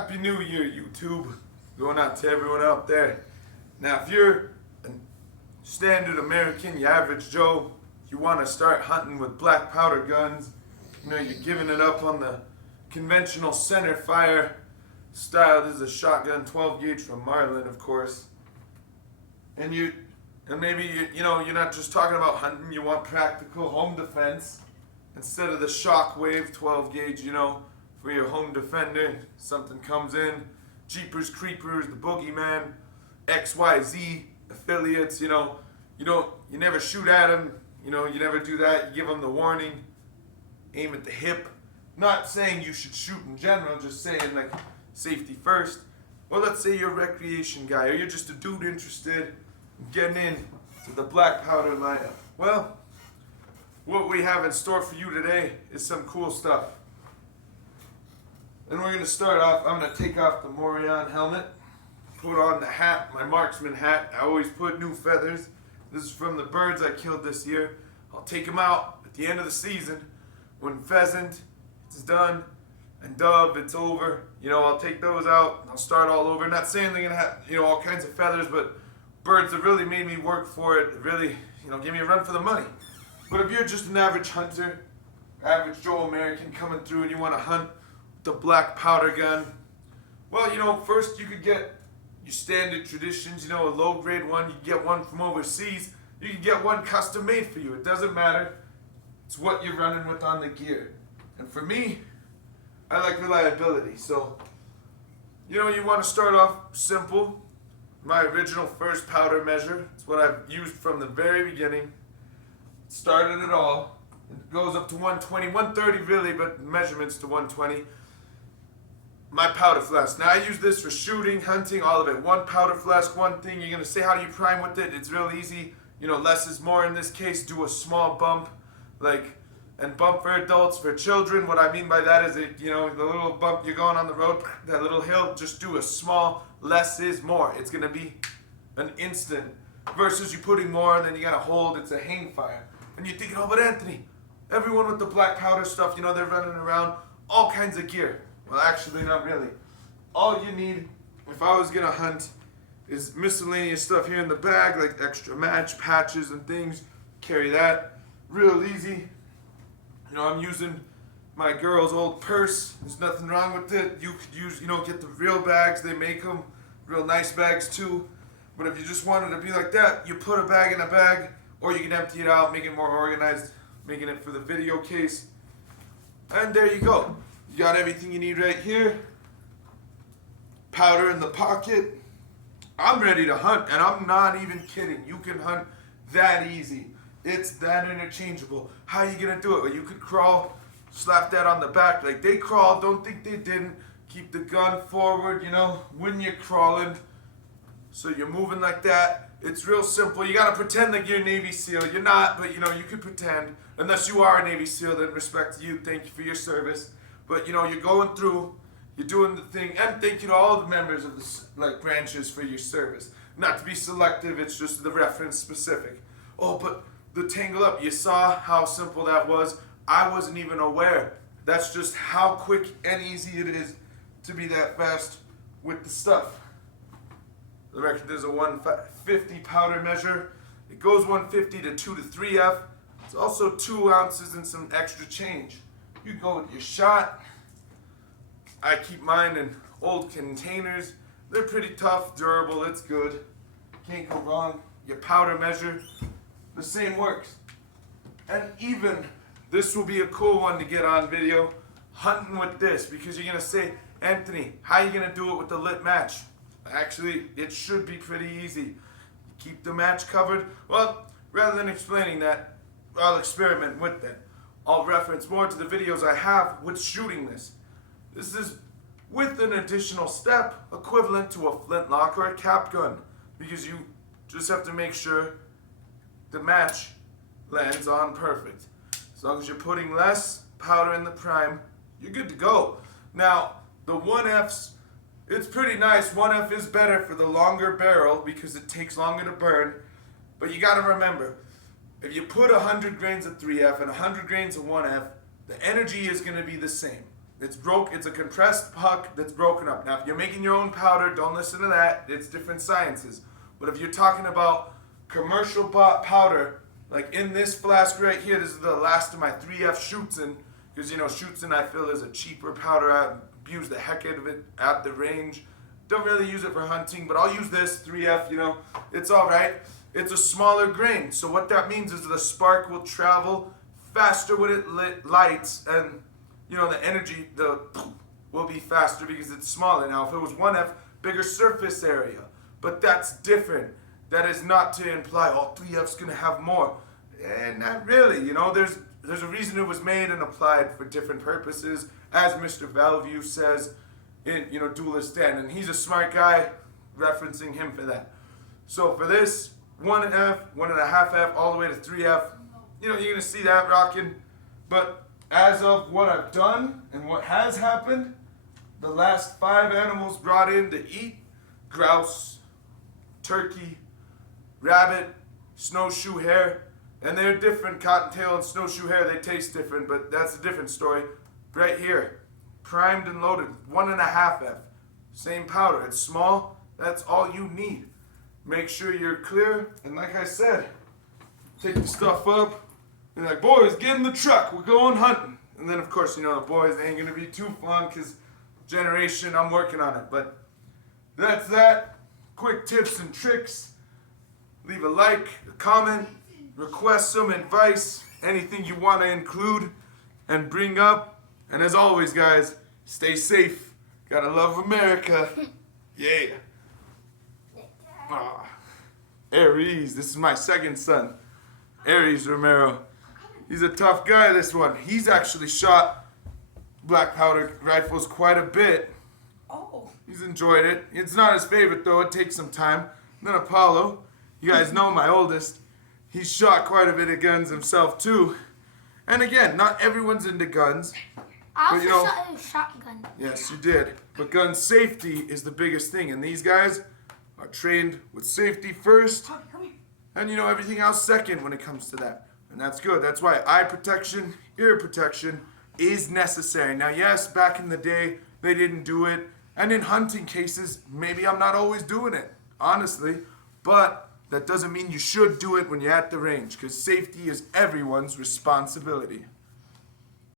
Happy New Year, YouTube. Going out to everyone out there. Now, if you're a standard American, you average Joe, you want to start hunting with black powder guns, you're giving it up on the conventional center fire style. This is a shotgun 12 gauge from Marlin, of course. And maybe you're not just talking about hunting, you want practical home defense instead of the shockwave 12 gauge, for your home defender. Something comes in, Jeepers Creepers, the Boogeyman, XYZ affiliates, you never shoot at them, you never do that. You give them the warning, aim at the hip. Not saying you should shoot in general, just saying like safety first. Or let's say you're a recreation guy, or you're just a dude interested in getting in to the black powder lineup. Well, what we have in store for you today is some cool stuff. And we're going to start off, I'm going to take off the Morion helmet, put on the hat, my marksman hat. I always put new feathers. This is from the birds I killed this year. I'll take them out at the end of the season when pheasant is done and dove it's over. I'll take those out and I'll start all over. Not saying they're going to have, all kinds of feathers, but birds have really made me work for it. Really, give me a run for the money. But if you're just an average hunter, average Joe American coming through and you want to hunt the black powder gun, well, first you could get your standard traditions, a low grade one. You can get one from overseas. You can get one custom made for you. It doesn't matter. It's what you're running with on the gear. And for me, I like reliability. So, you want to start off simple. My original first powder measure. It's what I've used from the very beginning. Started it all. It goes up to 120, 130 really, but measurements to 120. My powder flask. Now I use this for shooting, hunting, all of it. One powder flask, one thing. You're gonna say, how do you prime with it? It's real easy. Less is more in this case. Do a small bump, and bump for adults. For children, what I mean by that is the little bump you're going on the road, that little hill. Just do a small. Less is more. It's gonna be an instant. Versus you putting more and then you gotta hold. It's a hang fire. And you're thinking, oh, but Anthony, everyone with the black powder stuff, they're running around all kinds of gear. Well, actually, not really. All you need, if I was gonna hunt, is miscellaneous stuff here in the bag, like extra match, patches, and things. Carry that real easy. I'm using my girl's old purse. There's nothing wrong with it. You could use, get the real bags. They make them, real nice bags too. But if you just wanted to be like that, you put a bag in a bag, or you can empty it out, make it more organized, making it for the video case. And there you go. You got everything you need right here. Powder in the pocket. I'm ready to hunt, and I'm not even kidding. You can hunt that easy. It's that interchangeable. How you gonna do it? Well, you could crawl, slap that on the back like they crawled. Don't think they didn't. Keep the gun forward, when you're crawling. So you're moving like that. It's real simple. You gotta pretend like you're a Navy SEAL. You're not, but you could pretend. Unless you are a Navy SEAL, then respect to you. Thank you for your service. But you're going through, you're doing the thing, and thank you to all the members of the branches for your service. Not to be selective, it's just the reference specific. Oh, but the tangle up, you saw how simple that was. I wasn't even aware. That's just how quick and easy it is to be that fast with the stuff. The record, there's a 150 powder measure. It goes 150 to 2 to 3F. It's also 2 ounces and some extra change. You go with your shot. I keep mine in old containers. They're pretty tough, durable, it's good. Can't go wrong. Your powder measure, the same works. And even, this will be a cool one to get on video, hunting with this, because you're gonna say, Anthony, how are you gonna do it with the lit match? Actually, it should be pretty easy. You keep the match covered. Well, rather than explaining that, I'll experiment with that. I'll reference more to the videos I have with shooting this. This is with an additional step equivalent to a flintlock or a cap gun, because you just have to make sure the match lands on perfect. As long as you're putting less powder in the prime, you're good to go. Now, the 1Fs, it's pretty nice. 1F is better for the longer barrel because it takes longer to burn, but you gotta remember, if you put 100 grains of 3F and 100 grains of 1F, the energy is going to be the same. It's broke. It's a compressed puck that's broken up. Now, if you're making your own powder, don't listen to that. It's different sciences. But if you're talking about commercial powder, like in this flask right here, this is the last of my 3F Schutzen, because Schutzen I feel is a cheaper powder. I use the heck out of it at the range. Don't really use it for hunting, but I'll use this 3F. It's all right. It's a smaller grain, so what that means is the spark will travel faster when it lights, and the energy will be faster because it's smaller. Now, if it was 1F, bigger surface area, but that's different. That is not to imply 3F's gonna have more, and not really. There's a reason it was made and applied for different purposes, as Mr. Valview says in Duelist Den, and he's a smart guy, referencing him for that. So for this 1F, 1.5F, all the way to 3F, you're gonna see that rocking. But as of what I've done and what has happened, the last 5 animals brought in to eat: grouse, turkey, rabbit, snowshoe hare, and they're different. Cottontail and snowshoe hare, they taste different, but that's a different story. Right here, primed and loaded, 1.5F, same powder. It's small. That's all you need. Make sure you're clear, and like I said, take the stuff up. You're like, boys, get in the truck. We're going hunting. And then, of course, the boys ain't gonna be too fun because generation, I'm working on it. But that's that. Quick tips and tricks. Leave a like, a comment, request some advice, anything you want to include and bring up. And as always, guys, stay safe. Gotta love America. Yeah. Aries, this is my second son, Aries Romero. He's a tough guy, this one. He's actually shot black powder rifles quite a bit. Oh. He's enjoyed it. It's not his favorite, though. It takes some time. And then Apollo, you guys know my oldest. He's shot quite a bit of guns himself, too. And again, not everyone's into guns. I also shot a shotgun. Yes, you did. But gun safety is the biggest thing. And these guys are trained with safety first. Come here. And everything else second when it comes to that. And that's good. That's why eye protection, ear protection is necessary. Now, yes, back in the day, they didn't do it. And in hunting cases, maybe I'm not always doing it, honestly. But that doesn't mean you should do it when you're at the range, because safety is everyone's responsibility.